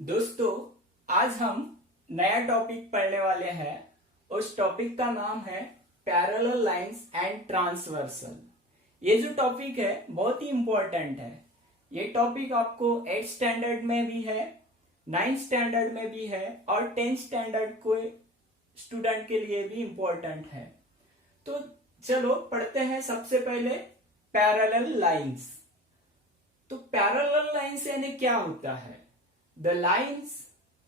दोस्तों, आज हम नया टॉपिक पढ़ने वाले हैं। उस टॉपिक का नाम है पैरेलल लाइंस एंड ट्रांसवर्सल। ये जो टॉपिक है बहुत ही इंपॉर्टेंट है। ये टॉपिक आपको 8th स्टैंडर्ड में भी है, 9th स्टैंडर्ड में भी है और 10th स्टैंडर्ड को स्टूडेंट के लिए भी इंपॉर्टेंट है। तो चलो पढ़ते हैं। सबसे पहले पैरेलल लाइंस। तो पैरेलल लाइंस यानी क्या होता है? The lines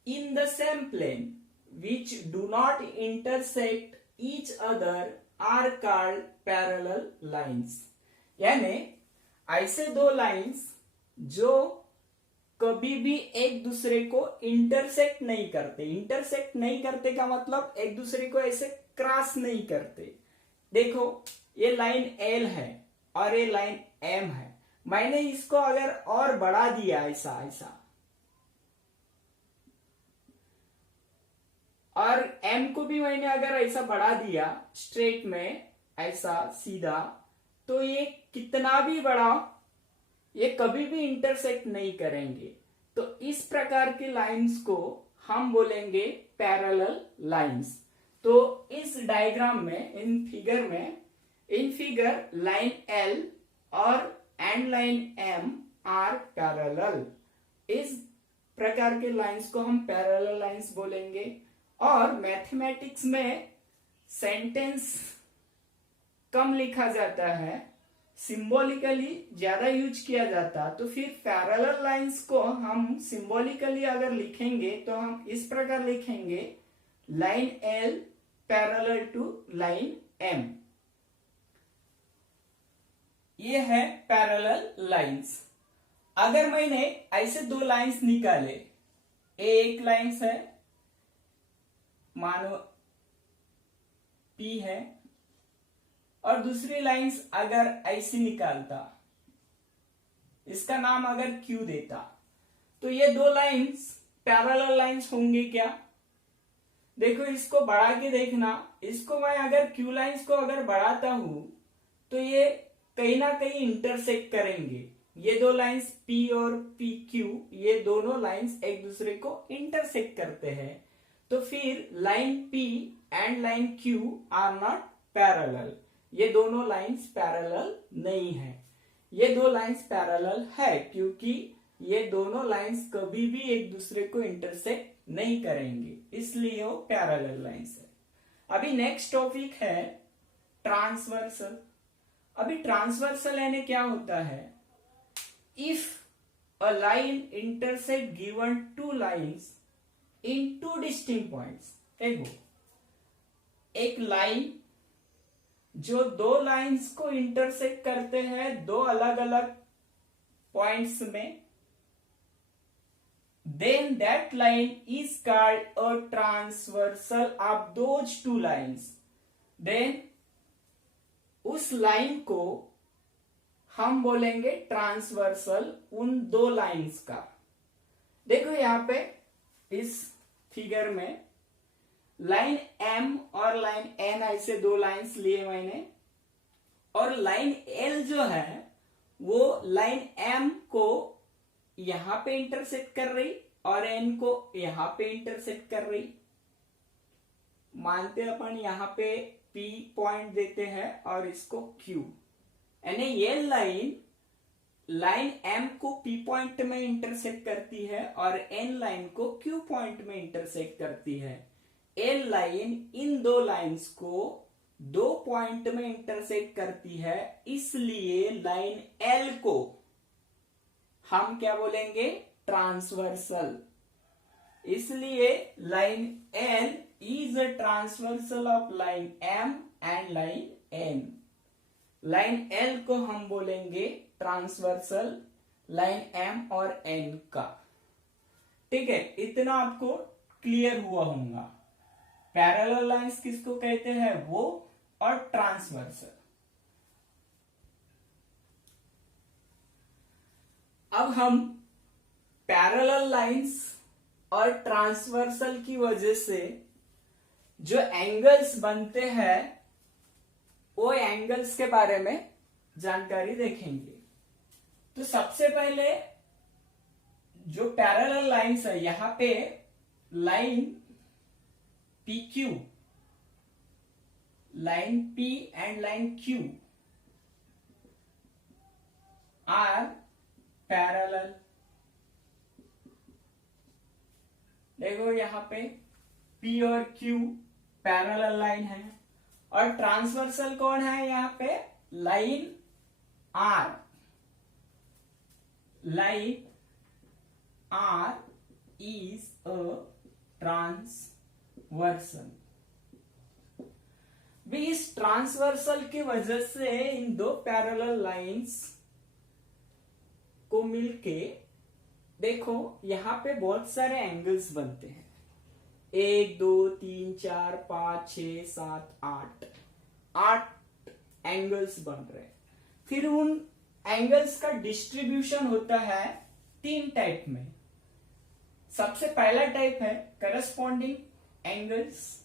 in the same plane which do not intersect each other are called parallel lines। यानी ऐसे दो लाइंस जो कभी भी एक दूसरे को इंटरसेक्ट नहीं करते। इंटरसेक्ट नहीं करते का मतलब एक दूसरे को ऐसे क्रॉस नहीं करते। देखो, ये लाइन L है और ये लाइन M है। मैंने इसको अगर और बढ़ा दिया ऐसा ऐसा और M को भी मैंने अगर ऐसा बढ़ा दिया स्ट्रेट में ऐसा सीधा, तो ये कितना भी बड़ा ये कभी भी इंटरसेक्ट नहीं करेंगे। तो इस प्रकार की लाइंस को हम बोलेंगे पैरेलल लाइंस। तो इस डायग्राम में इन फिगर लाइन L और and line M are parallel. इस प्रकार के लाइंस को हम पैरेलल लाइंस बोलेंगे। और मैथमेटिक्स में सेंटेंस कम लिखा जाता है, सिंबॉलिकली ज्यादा यूज किया जाता, तो फिर पैरेलल लाइंस को हम सिंबॉलिकली अगर लिखेंगे तो हम इस प्रकार लिखेंगे, line L parallel to line M। ये है पैरेलल लाइंस। अगर मैंने ऐसे दो लाइंस निकाले, एक लाइंस है मानो P है और दूसरी लाइंस अगर ऐसी निकालता, इसका नाम अगर Q देता, तो ये दो लाइंस पैरेलल लाइंस होंगे क्या? देखो, इसको बढ़ा के देखना। इसको मैं अगर Q लाइंस को अगर बढ़ाता हूं तो ये कहीं ना कहीं इंटरसेक्ट करेंगे। ये दो लाइंस P और PQ, ये दोनों लाइंस एक दूसरे को इंटरसेक्ट करते हैं। तो फिर line P and line Q are not parallel. ये दोनों लाइंस पैरेलल नहीं है। ये दो लाइंस पैरेलल है क्योंकि ये दोनों लाइंस कभी भी एक दूसरे को इंटरसेक्ट नहीं करेंगे, इसलिए वो पैरेलल लाइंस है। अभी नेक्स्ट टॉपिक है ट्रांसवर्सल। अभी ट्रांसवर्सल यानी क्या होता है? If a line intersect given two lines in two distinct points. देखो, एक लाइन जो दो लाइंस को इंटरसेक्ट करते हैं दो अलग अलग पॉइंट्स में, then that line is called a transversal of those two lines। then उस लाइन को हम बोलेंगे ट्रांसवर्सल उन दो लाइंस का। देखो यहां पे इस फिगर में लाइन M और लाइन N ऐसे दो लाइंस लिए मैंने, और लाइन L जो है वो लाइन M को यहां पे इंटरसेक्ट कर रही और N को यहां पे इंटरसेक्ट कर रही। मानते अपन यहां पे P पॉइंट देते हैं और इसको Q, यानी ये लाइन M को P पॉइंट में इंटरसेक्ट करती है और N लाइन को Q पॉइंट में इंटरसेक्ट करती है। L लाइन इन दो लाइंस को दो पॉइंट में इंटरसेक्ट करती है, इसलिए लाइन L को हम क्या बोलेंगे? ट्रांसवर्सल। इसलिए line L is a transversal of line M and line N। Line L को हम बोलेंगे ट्रांसवर्सल लाइन M और N का। ठीक है, इतना आपको क्लियर हुआ होगा। पैरेलल लाइंस किसको कहते हैं वो, और ट्रांसवर्सल। अब हम पैरेलल लाइंस और ट्रांसवर्सल की वजह से जो एंगल्स बनते हैं वो एंगल्स के बारे में जानकारी देखेंगे। तो सबसे पहले जो पैरेलल लाइंस है यहां पे line P Q, line P and line Q R parallel. देखो यहां पे पी और क्यू पैरेलल लाइन है, और ट्रांसवर्सल कौन है यहां पे, line R. Line R is a transversal. भी इस ट्रांसवर्सल की वजह से इन दो पैरेलल लाइंस को मिलके देखो यहां पे बहुत सारे एंगल्स बनते हैं, 1 2 3 4 5 6 7 8 एंगल्स बन रहे हैं। फिर उन एंगल्स का डिस्ट्रीब्यूशन होता है 3 टाइप में। सबसे पहला टाइप है करस्पॉन्डिंग एंगल्स,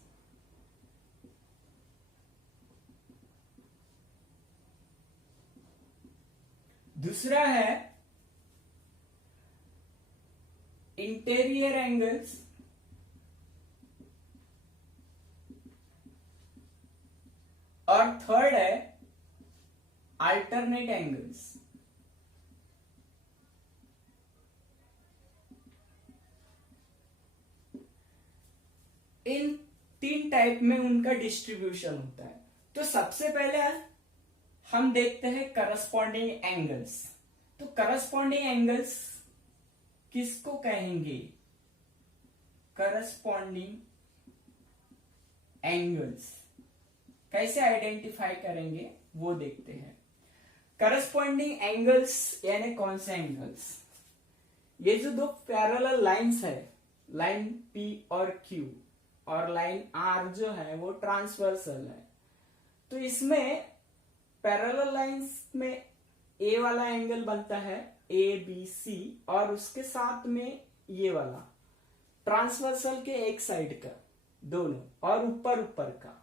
दूसरा है इंटीरियर एंगल्स, और थर्ड है अल्टरनेट एंगल्स। इन 3 टाइप में उनका डिस्ट्रीब्यूशन होता है। तो सबसे पहले हम देखते हैं करस्पॉन्डिंग एंगल्स। तो करस्पॉन्डिंग एंगल्स किसको कहेंगे, करस्पॉन्डिंग एंगल्स कैसे आइडेंटिफाई करेंगे वो देखते हैं। करस्पॉन्डिंग एंगल्स यानी कौन से एंगल्स, ये जो दो पैरेलल लाइंस है, लाइन पी और क्यू, और लाइन आर जो है वो ट्रांसवर्सल है। तो इसमें पैरेलल लाइंस में ए वाला एंगल बनता है ए बी सी, और उसके साथ में ये वाला ट्रांसवर्सल के एक साइड का दोनों, और ऊपर ऊपर का।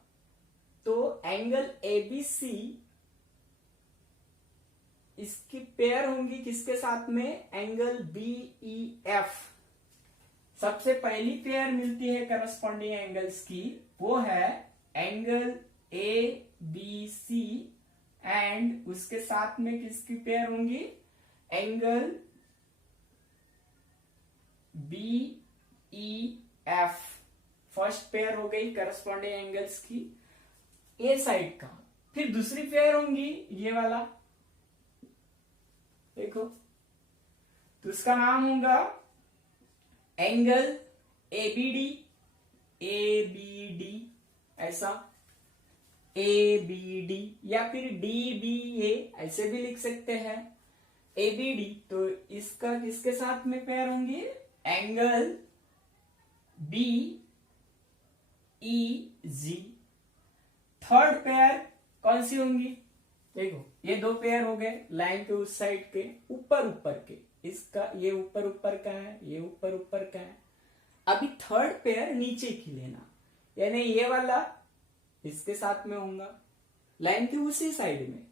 तो एंगल ए बी सी इसकी पेयर होंगी किसके साथ में, एंगल बी ई एफ। सबसे पहली पेयर मिलती है करस्पॉन्डिंग एंगल्स की, वो है angle A B C, and उसके साथ में किसकी पेयर होंगी, angle B E F. First pair हो गई करस्पॉन्डिंग एंगल्स की ए साइड का। फिर दूसरी पेयर होंगी ये वाला, देखो, तो उसका नाम होगा angle A B D, A B D, ऐसा ए बी डी, या फिर डी बी ए ऐसे भी लिख सकते हैं, ए बी डी। तो इसका किसके साथ में पेयर होंगी, एंगल बी ई जी। थर्ड पेयर कौन सी होंगी, देखो ये दो पेयर हो गए लाइन के उस साइड के ऊपर ऊपर के, इसका ये ऊपर ऊपर का है, ये ऊपर ऊपर का है। अभी थर्ड पेयर नीचे की लेना, यानी ये वाला इसके साथ में होगा लाइन के उसी साइड में।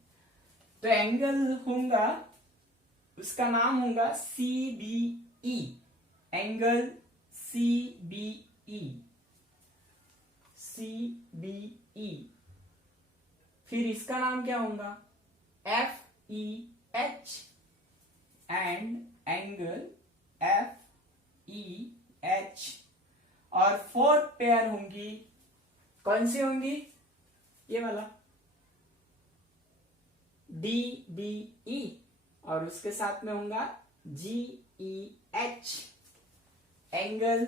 तो एंगल होगा, उसका नाम होगा C B E, angle C B E, C B E. फिर इसका नाम क्या होगा, F E H, and angle F E H. और फोर्थ पेयर होंगी, कौन सी होंगी, ये वाला डी बी ई, और उसके साथ में होगा G E H, angle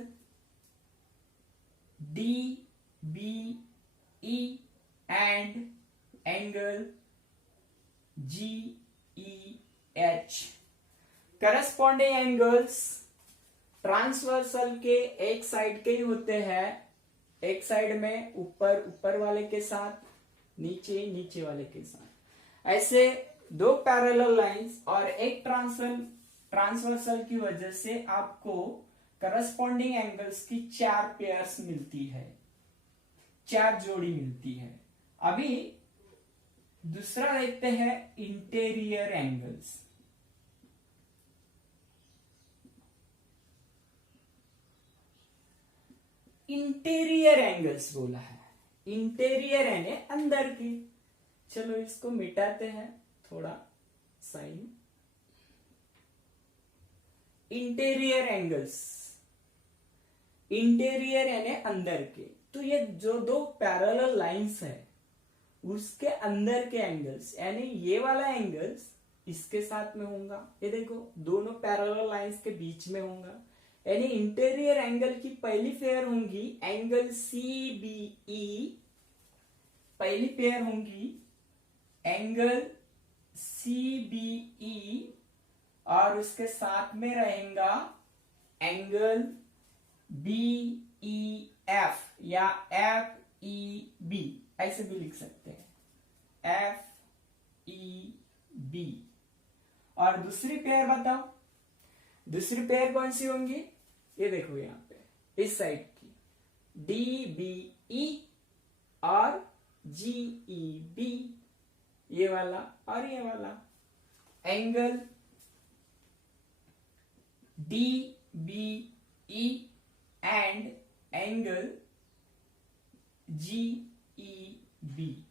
D B E and angle G E H. Corresponding angles transversal के एक साइड के ही होते हैं, एक साइड में ऊपर ऊपर वाले के साथ, नीचे नीचे वाले के साथ। ऐसे दो पैरेलल लाइंस और एक ट्रांसवर्सल की वजह से आपको करस्पॉन्डिंग एंगल्स की 4 पेयर्स मिलती है, 4 जोड़ी मिलती है। अभी दूसरा देखते हैं इंटीरियर एंगल्स। इंटीरियर एंगल्स बोला है, इंटीरियर यानी अंदर की। चलो इसको मिटाते हैं थोड़ा साइन। इंटीरियर एंगल्स, इंटीरियर यानी अंदर के। तो ये जो दो पैरेलल लाइंस है उसके अंदर के एंगल्स, यानी ये वाला एंगल्स इसके साथ में होगा, ये देखो दोनों पैरेलल लाइंस के बीच में होगा। यानी इंटीरियर एंगल की पहली पेयर होंगी एंगल सी बी ई, पहली पेयर होंगी एंगल सी बी ई, और उसके साथ में रहेगा एंगल बी ई एफ या एफ ई बी, ऐसे भी लिख सकते हैं एफ ई बी। और दूसरी पेयर बताओ, दूसरी पेयर कौन सी होंगी? ये देखो यहां पे इस साइड की डी बी ई और जी ई बी, ये वाला और ये वाला angle D B E and angle G E B,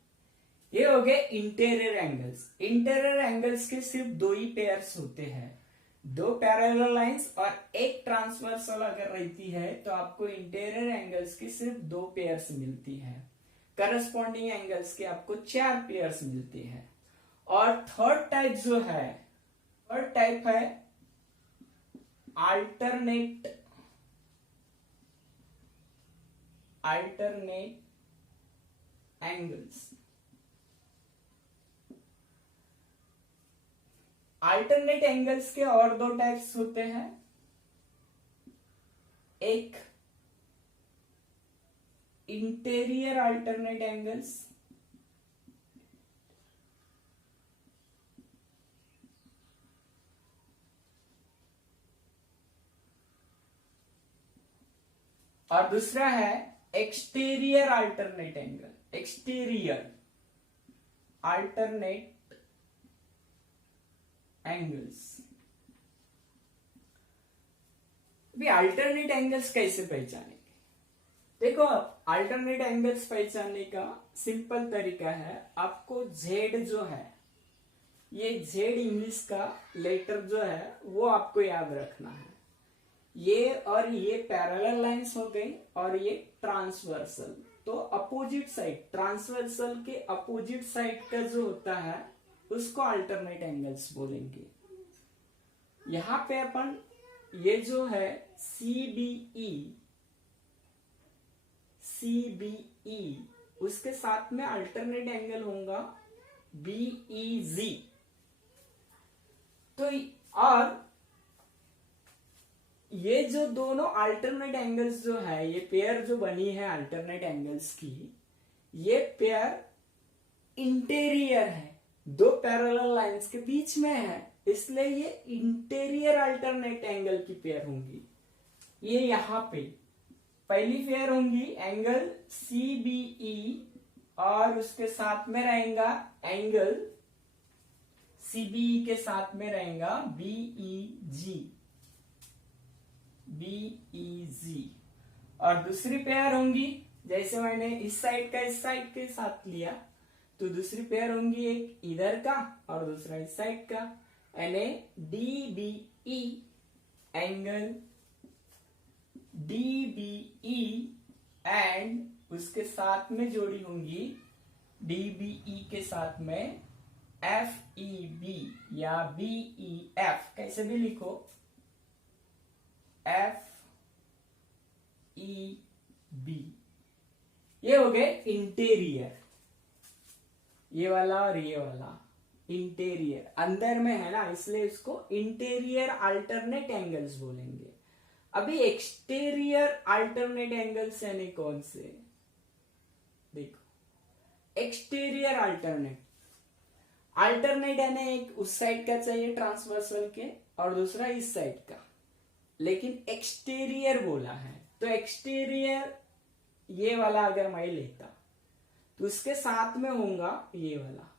ये हो गए इंटीरियर एंगल्स। इंटीरियर एंगल्स के सिर्फ दो ही पेयर्स होते हैं, दो पैरेलल लाइंस और एक ट्रांसवर्सल अगर रहती है तो आपको इंटीरियर एंगल्स की सिर्फ दो पेयर्स मिलती है। करस्पॉन्डिंग एंगल्स के आपको 4 पेयर्स मिलती है। और थर्ड टाइप जो है, थर्ड टाइप है alternate, alternate angles. Alternate angles के और दो टाइप्स होते हैं, एक इंटीरियर अल्टरनेट एंगल्स, और दूसरा है exterior alternate angle, exterior alternate angles. अभी अल्टरनेट एंगल्स कैसे पहचानेंगे? देखो अल्टरनेट एंगल्स पहचानने का सिंपल तरीका है, आपको जेड जो है, ये जेड इंग्लिश का लेटर जो है वो आपको याद रखना है। ये और ये पैरेलल लाइंस हो गई और ये ट्रांसवर्सल, तो अपोजिट साइड, ट्रांसवर्सल के अपोजिट साइड का जो होता है उसको अल्टरनेट एंगल्स बोलेंगे। यहां पे अपन ये जो है CBE, उसके साथ में अल्टरनेट एंगल होगा BEZ। तो और ये जो दोनों अल्टरनेट एंगल्स जो है, ये पेयर जो बनी है अल्टरनेट एंगल्स की, ये पेयर इंटीरियर है, दो पैरेलल लाइंस के बीच में है, इसलिए ये इंटीरियर अल्टरनेट एंगल की पेयर होंगी। ये यहां पे पहली पेयर होंगी एंगल CBE और उसके साथ में रहेगा एंगल CBE के साथ में रहेगा BEG। और दूसरी पेयर होंगी, जैसे मैंने इस साइड का इस साइड के साथ लिया, तो दूसरी पेयर होंगी एक इधर का और दूसरा इस साइड का, यानी DBE एंगल DBE एंड उसके साथ में जोड़ी होंगी DBE के साथ में FEB या BEF, कैसे भी लिखो FEB। ये हो गए इंटीरियर, ये वाला और ये वाला इंटीरियर, अंदर में है ना, इसलिए इसको इंटीरियर अल्टरनेट एंगल्स बोलेंगे। अभी एक्सटीरियर अल्टरनेट एंगल्स यानी कौन से? देखो एक्सटीरियर अल्टरनेट, अल्टरनेट यानी एक उस साइड का चाहिए ट्रांसवर्सल के और दूसरा इस साइड का, लेकिन एक्सटीरियर बोला है, तो एक्सटीरियर ये वाला अगर मैं लेता तो उसके साथ में होगा ये वाला,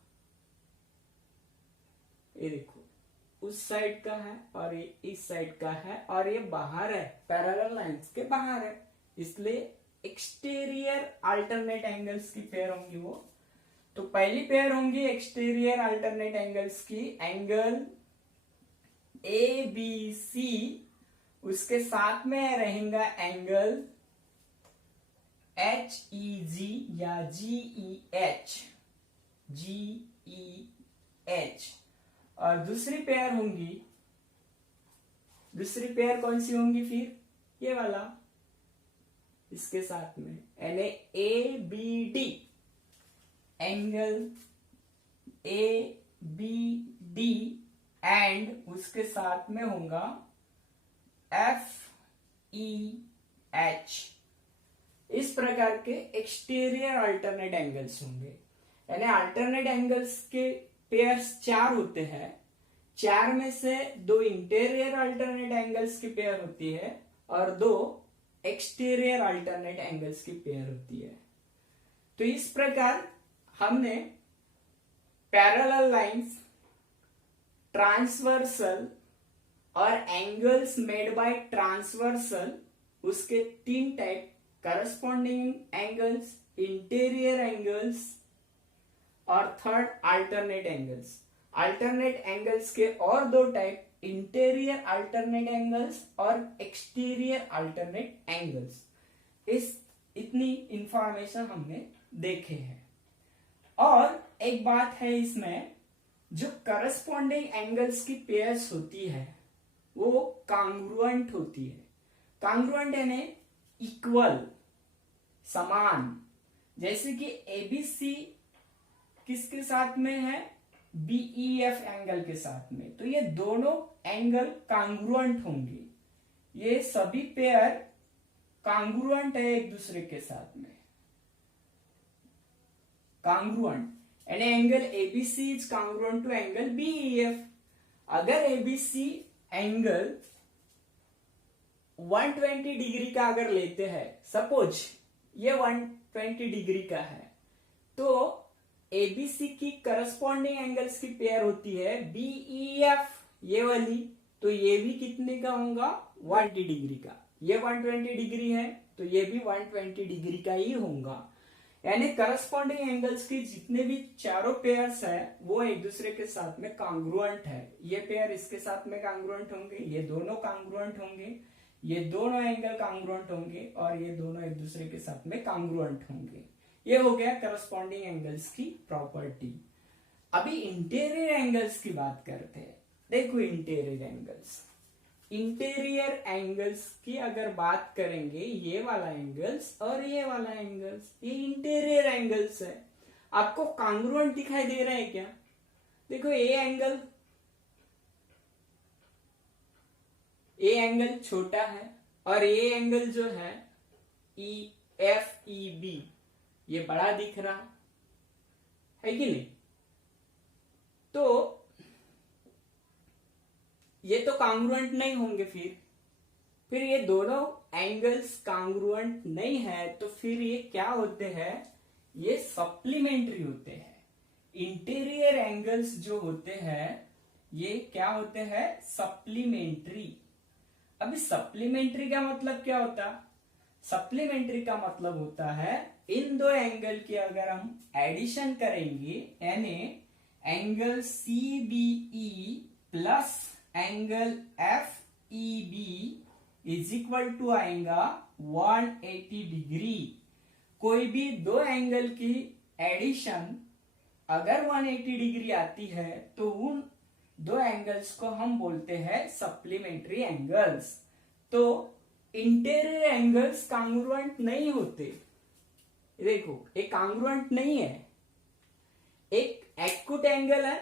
ये देखो उस साइड का है और ये इस साइड का है और ये बाहर है, पैरेलल लाइंस के बाहर है, इसलिए एक्सटीरियर अल्टरनेट एंगल्स की पेयर होंगी वो। तो पहली पेयर होंगी एक्सटीरियर अल्टरनेट एंगल्स की, एंगल ए बी सी, उसके साथ में रहेगा एंगल एच ई जी या जी ई एच, जी ई एच। और दूसरी पेयर होंगी, दूसरी पेयर कौन सी होंगी फिर, ये वाला इसके साथ में, यानी A B D, angle A B D and उसके साथ में होगा एफ ई एच। इस प्रकार के एक्सटीरियर अल्टरनेट एंगल्स होंगे। यानी अल्टरनेट एंगल्स के पेयर्स 4 होते हैं, 4 में से 2 इंटीरियर अल्टरनेट एंगल्स की पेयर होती है और 2 एक्सटीरियर अल्टरनेट एंगल्स की पेयर होती है। तो इस प्रकार हमने पैरेलल लाइंस, ट्रांसवर्सल और एंगल्स मेड बाय ट्रांसवर्सल, उसके 3 type, corresponding angles, interior angles और third alternate angles. Alternate angles के और 2 टाइप, इंटीरियर अल्टरनेट एंगल्स और एक्सटीरियर अल्टरनेट एंगल्स। इतनी इंफॉर्मेशन हमने देखे हैं। और एक बात है इसमें, जो करस्पॉन्डिंग एंगल्स की पेयर्स होती है वो कांग्रुएंट होती है। कांग्रुएंट यानी इक्वल, समान। जैसे कि एबीसी किसके साथ में है, बीईएफ एंगल के साथ में, तो ये दोनों एंगल कांग्रुएंट होंगे। ये सभी पेयर कांग्रुएंट है एक दूसरे के साथ में, कांग्रुएंट। यानी angle ABC is congruent to angle BEF. अगर एबीसी एंगल 120 डिग्री का अगर लेते हैं, सपोज ये 120 डिग्री का है, तो एबीसी की करस्पॉन्डिंग एंगल्स की पेयर होती है बीईएफ, ये वाली, तो ये भी कितने का होगा, 120 डिग्री का। ये 120 डिग्री है तो ये भी 120 डिग्री का ही होगा। यानी करस्पॉन्डिंग एंगल्स की जितने भी चारों पेयर्स है वो एक दूसरे के साथ में कांग्रुएंट है। ये पेयर इसके साथ में कांग्रुएंट होंगे, ये दोनों कांग्रुएंट होंगे, ये दोनों एंगल कांग्रुएंट होंगे और ये दोनों एक दूसरे के साथ में कांग्रुएंट होंगे। ये हो गया करस्पॉन्डिंग एंगल्स की प्रॉपर्टी। अभी इंटीरियर एंगल्स की बात करते हैं। देखो इंटीरियर एंगल्स, इंटीरियर एंगल्स की अगर बात करेंगे, ये वाला एंगल्स और ये वाला एंगल्स, ये इंटीरियर एंगल्स है। आपको कांग्रुएंट दिखाई दे रहा है क्या? देखो ये एंगल छोटा है और ये एंगल जो है ई एफ ई बी, ये बड़ा दिख रहा है कि नहीं? तो ये तो कांग्रुएंट नहीं होंगे। फिर ये दोनों एंगल्स कांग्रुएंट नहीं है तो फिर ये क्या होते हैं, ये सप्लीमेंट्री होते हैं। इंटीरियर एंगल्स जो होते हैं ये क्या होते हैं, सप्लीमेंट्री। अभी सप्लीमेंट्री का मतलब क्या होता? सप्लीमेंट्री का मतलब होता है इन दो एंगल की अगर हम एडिशन करेंगे, यानी angle C B E plus angle F E B is equal to आएगा 180 डिग्री। कोई भी दो एंगल की एडिशन अगर 180 डिग्री आती है तो उन दो एंगल्स को हम बोलते हैं सप्लीमेंट्री एंगल्स। तो इंटीरियर एंगल्स कांग्रुएंट नहीं होते। देखो ये कांग्रुएंट नहीं है। एक एक्यूट एंगल है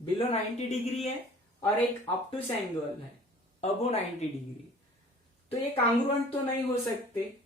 बिलो 90 डिग्री है और एक ऑब्टूस एंगल है अबो 90 डिग्री, तो ये कांग्रुएंट तो नहीं हो सकते।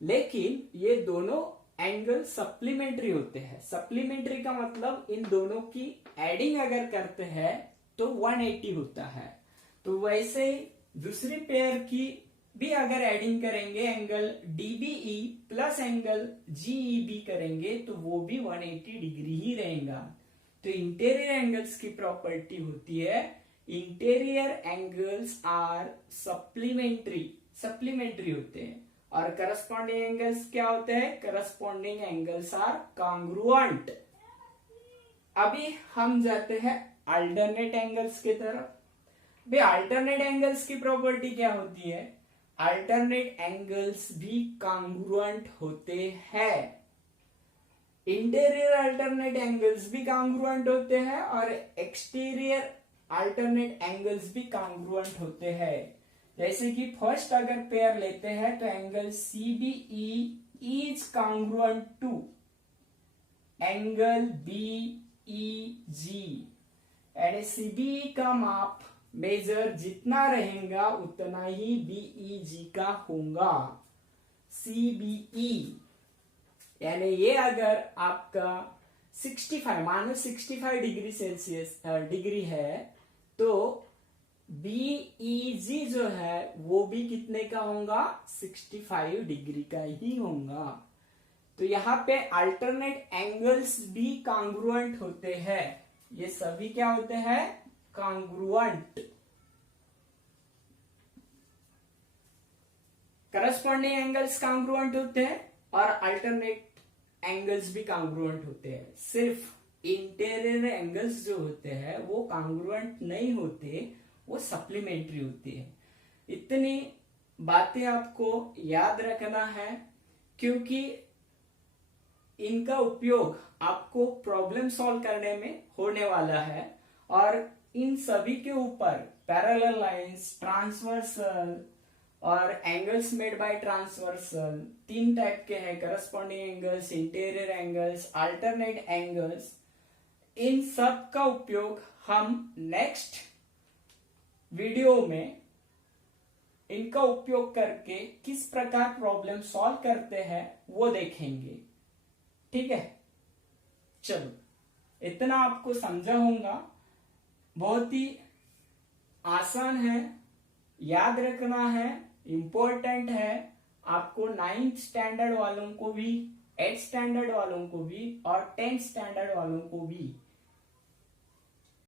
लेकिन ये दोनों एंगल सप्लीमेंट्री होते हैं। सप्लीमेंट्री का मतलब इन दोनों की एडिंग अगर करते हैं तो 180 होता है। तो वैसे दूसरी पेयर की भी अगर एडिंग करेंगे, angle DBE plus angle GEB करेंगे तो वो भी 180 डिग्री ही रहेगा। तो इंटीरियर एंगल्स की प्रॉपर्टी होती है इंटीरियर एंगल्स आर सप्लीमेंट्री होते हैं और करस्पॉन्डिंग एंगल्स क्या होते हैं? Corresponding angles are congruent. अभी हम जाते हैं अल्टरनेट एंगल्स की तरफ। भाई अल्टरनेट एंगल्स की प्रॉपर्टी क्या होती है? अल्टरनेट एंगल्स भी कॉन्ग्रुएंट होते हैं। इंटीरियर अल्टरनेट एंगल्स भी कॉन्ग्रुएंट होते हैं और एक्सटीरियर अल्टरनेट एंगल्स भी कॉन्ग्रुएंट होते हैं। जैसे कि फर्स्ट अगर पेयर लेते हैं तो angle CBE is congruent to angle BEG यानी CBE का माप मेजर जितना रहेगा उतना ही BEG का होगा। CBE यानी ये अगर आपका 65 मानो 65 डिग्री सेल्सियस डिग्री है तो BEG जो है वो भी कितने का होगा? 65 डिग्री का ही होगा। तो यहाँ पे अल्टरनेट एंगल्स भी कॉन्ग्रुएंट होते हैं। ये सभी क्या होते हैं? कॉन्ग्रुएंट। करस्पॉन्डिंग एंगल्स कॉन्ग्रुएंट होते हैं और अल्टरनेट एंगल्स भी कॉन्ग्रुएंट होते हैं। सिर्फ इंटीरियर एंगल्स जो होते हैं वो कॉन्ग्रुएंट नहीं होते, वो सप्लीमेंट्री होती है। इतनी बातें आपको याद रखना है क्योंकि इनका उपयोग आपको प्रॉब्लम सॉल्व करने में होने वाला है। और इन सभी के ऊपर पैरेलल लाइंस, ट्रांसवर्सल और angles made by transversal, 3 type के हैं, corresponding angles, interior angles, alternate angles. इन सब का उपयोग हम नेक्स्ट वीडियो में इनका उपयोग करके किस प्रकार प्रॉब्लम सॉल्व करते हैं वो देखेंगे। ठीक है, चलो इतना आपको समझा होगा। बहुत ही आसान है, याद रखना है, इंपॉर्टेंट है। आपको 9th स्टैंडर्ड वालों को भी, 8th स्टैंडर्ड वालों को भी और 10th स्टैंडर्ड वालों को भी